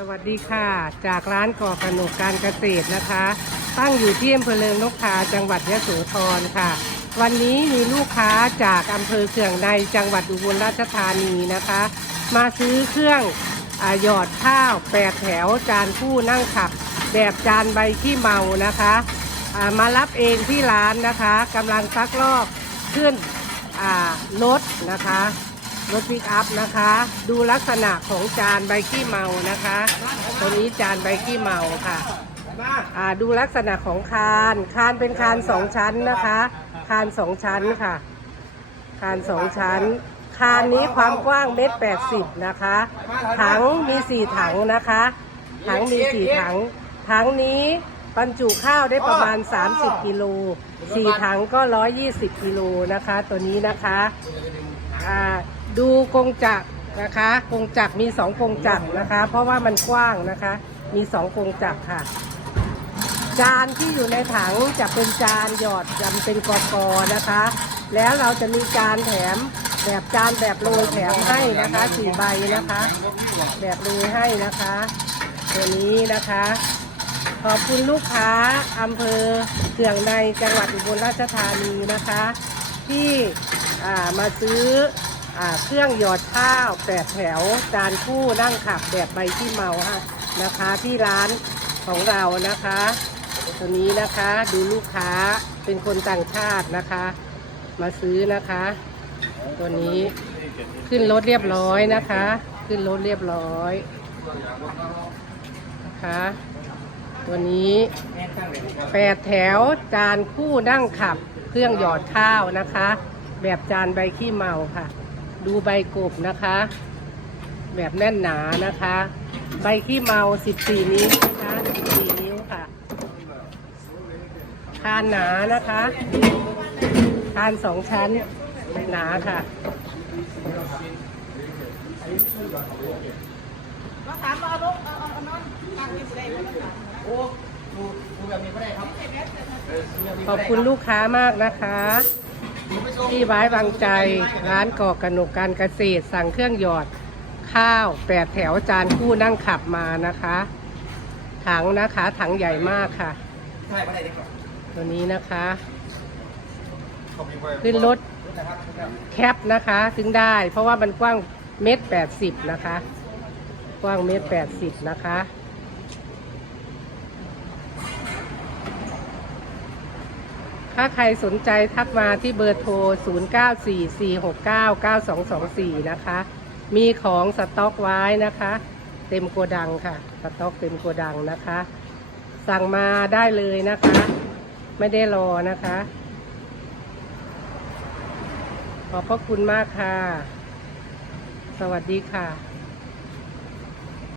สวัสดีค่ะ จากร้านก่อขนกการเกษตรนะคะ ตั้งอยู่ที่อำเภอเลิงนกทาจังหวัดยะโสธรค่ะ วันนี้มีลูกค้าจากอำเภอเขื่องในจังหวัดอุบลราชธานีนะคะ มาซื้อเครื่องอหยอดข้าวแปดแถวจานคู่นั่งขับ แบบจานใบขี้เมานะคะมารับเองที่ร้านนะคะกำลังซักลอกขึ้นรถนะคะ รถปิกอัพนะคะ ดูลักษณะของจานใบขี้เมานะคะตัวนี้จานใบขี้เมาค่ะอ่าดูลักษณะของคานคานเป็นคานสองชั้นนะคะ คานสองชั้นค่ะ คานสองชั้น คานนี้ความกว้างเมตรแปดสิบนะคะ ถังมีสี่ถังนะคะ ถังมีสี่ถัง ถังนี้บรรจุข้าวได้ประมาณ 30 กิโลสี่ถังก็ 120 กิโลนะคะ ตัวนี้นะคะอ่า ดูกงจักรนะคะกงจักรมีสองกงจักรนะคะ เพราะว่ามันกว้างนะคะ มีสองกงจักรค่ะ จานที่อยู่ในถังจะเป็นจานหยอดจำเป็นกอกอนะคะ แล้วเราจะมีจานแถมแบบจานแบบโรยแถมให้นะคะสี่ใบนะคะ แบบโรยให้นะคะตัวนี้นะคะ ขอบคุณลูกค้าอำเภอเขื่องในจังหวัดอุบลราชธานีนะคะ ที่มาซื้อ เครื่องหยอดข้าวแปดแถวจานคู่นั่งขับแบบใบที่เมาฮะนะคะที่ร้านของเรานะคะ ตัวนี้นะคะดูลูกค้าเป็นคนต่างชาตินะคะ มาซื้อนะคะ ตัวนี้ขึ้นรถเรียบร้อยนะคะ ขึ้นรถเรียบร้อยนะคะตัวนี้แปดแถวจานคู่นั่งขับ เครื่องหยอดข้าวนะคะ แบบจานใบขี้เมาค่ะ ดูใบกบนะคะ แบบแน่นหนานะคะ ใบขี้เมา 14 นิ้วนะคะ14 นิ้วค่ะคานหนานะคะคานสองชั้นหนาค่ะมาถามมาเอาลูกเอาเอาเอาน้องนั่งนี่สิได้บ่ล่ะโอ้ดูดูแบบนี้ก็ได้ครับขอบคุณลูกค้ามากนะคะ ที่ไว้วางใจร้านก่อกระหนกการเกษตร สั่งเครื่องหยอดข้าวแปดแถวจานคู่นั่งขับมานะคะ ถังนะคะถังใหญ่มากค่ะ ตัวนี้นะคะ ขึ้นรถแคปนะคะ ถึงได้ เพราะว่ามันกว้างเมตรแปดสิบนะคะ กว้างเมตรแปดสิบนะคะ ถ้าใครสนใจทักมาที่เบอร์โทร 0944699224 นะคะ มีของสต็อกไว้นะคะ เต็มโกดังค่ะ สต็อกเต็มโกดังนะคะ สั่งมาได้เลยนะคะ ไม่ได้รอนะคะ ขอบพระคุณมากค่ะ สวัสดีค่ะ